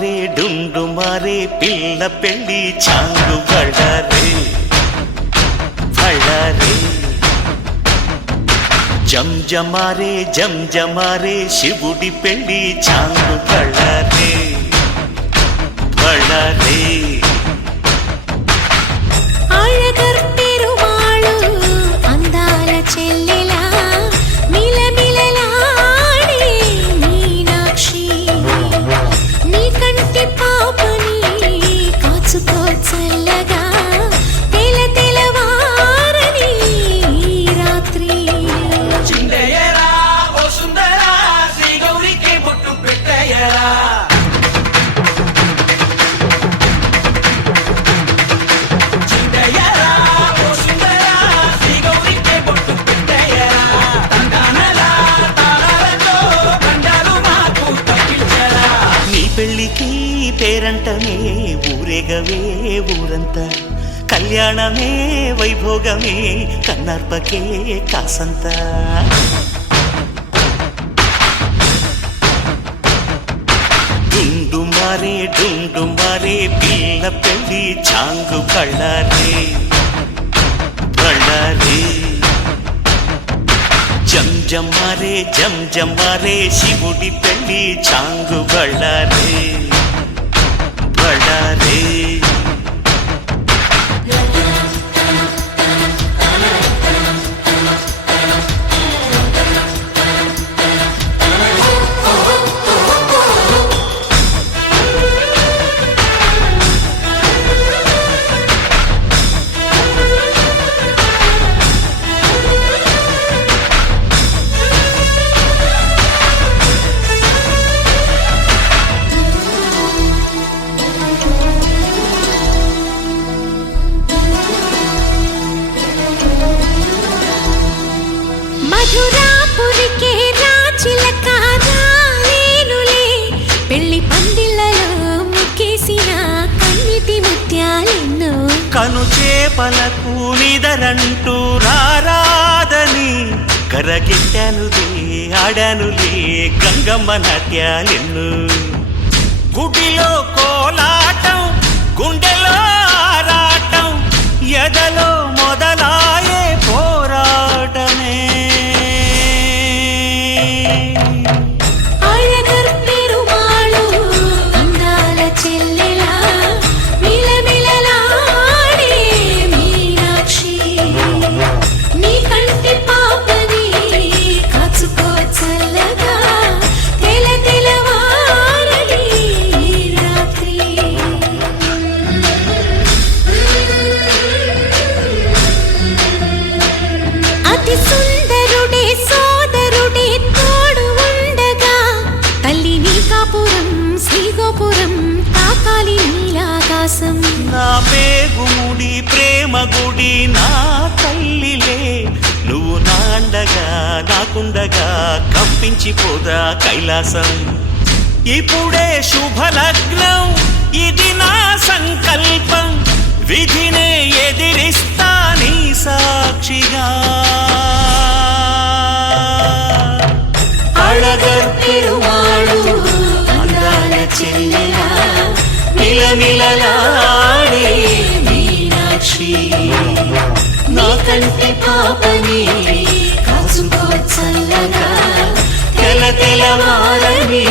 మారే డుండు మారే పిల్ల పెళ్ళి చాంగు బళ్ళారే బళ్ళారే జంజమారే జంజమారే శివుడి పెళ్ళి చాంగు బళ్ళారే బళ్ళారే అళగర్ పెరుమాళు అందాల చెల్లెలా మిలమిలలాడే మీనాక్షి నీ కంటి పాపని కాచుకో చల్లగా తెల తెలవారని రాత్రి చిందయ్యరా ఓ సుందరా శ్రీ గౌరికి బొట్టు పెట్టయ్యరా పెళ్ళికి పేరంటమే ఊరేగవే ఊరంతా కళ్యాణమే వైభోగమే కన్నార్పకే కాసంత డుండు మారే పిల్ల పెళ్ళి చాంగు కళ్ళారే బళ్ళారే జంజమారే జంజమారే శివుడి పెళ్ళి చాంగు బళ్ళారే బళ్ళారే మధురాపురికే రాచిలక రాలేనులే పెళ్లి పందిళ్ళలో ముక్కేసిన కన్నిటి ముత్యాలెన్నో కను చేపలకు నిదరంటూ రారాదని కరగిట్టానులే ఆడానులే గంగమ్మ నాట్యాలెన్ను గుడిలో కోలాటం గుండెలో ఆరాటం ఎదలో మొదలాయే పోరాటమే అళగర్ పెరుమాళు అందాల చెల్లెలా మిలమిలలాడే మీనాక్షి నీ కంటి పాపని కాచుకో చల్లగా తెల తెలవారని రాత్రి అతి సుందరుడే సోదరుడే తోడు ఉండగా తల్లి నీ కాపురం శ్రీగోపురం తాకాలి నీలాకాశం నా పేగుముడి ప్రేమ గుడి నా తల్లిలే నువ్వు నాండగా నాకుండగా కంపించిపోదా కైలాసం ఇప్పుడే శుభలగ్నం ఇది నా సంకల్పం విధినే ఎదిరిస్తా నీ సాక్షిగా అళగర్ పెరుమాళు అందాల చెల్లెలా మిలమిలలాడే మీనాక్షి నా కంటి పాపని కాచుకో చల్లగా తెల తెలవారని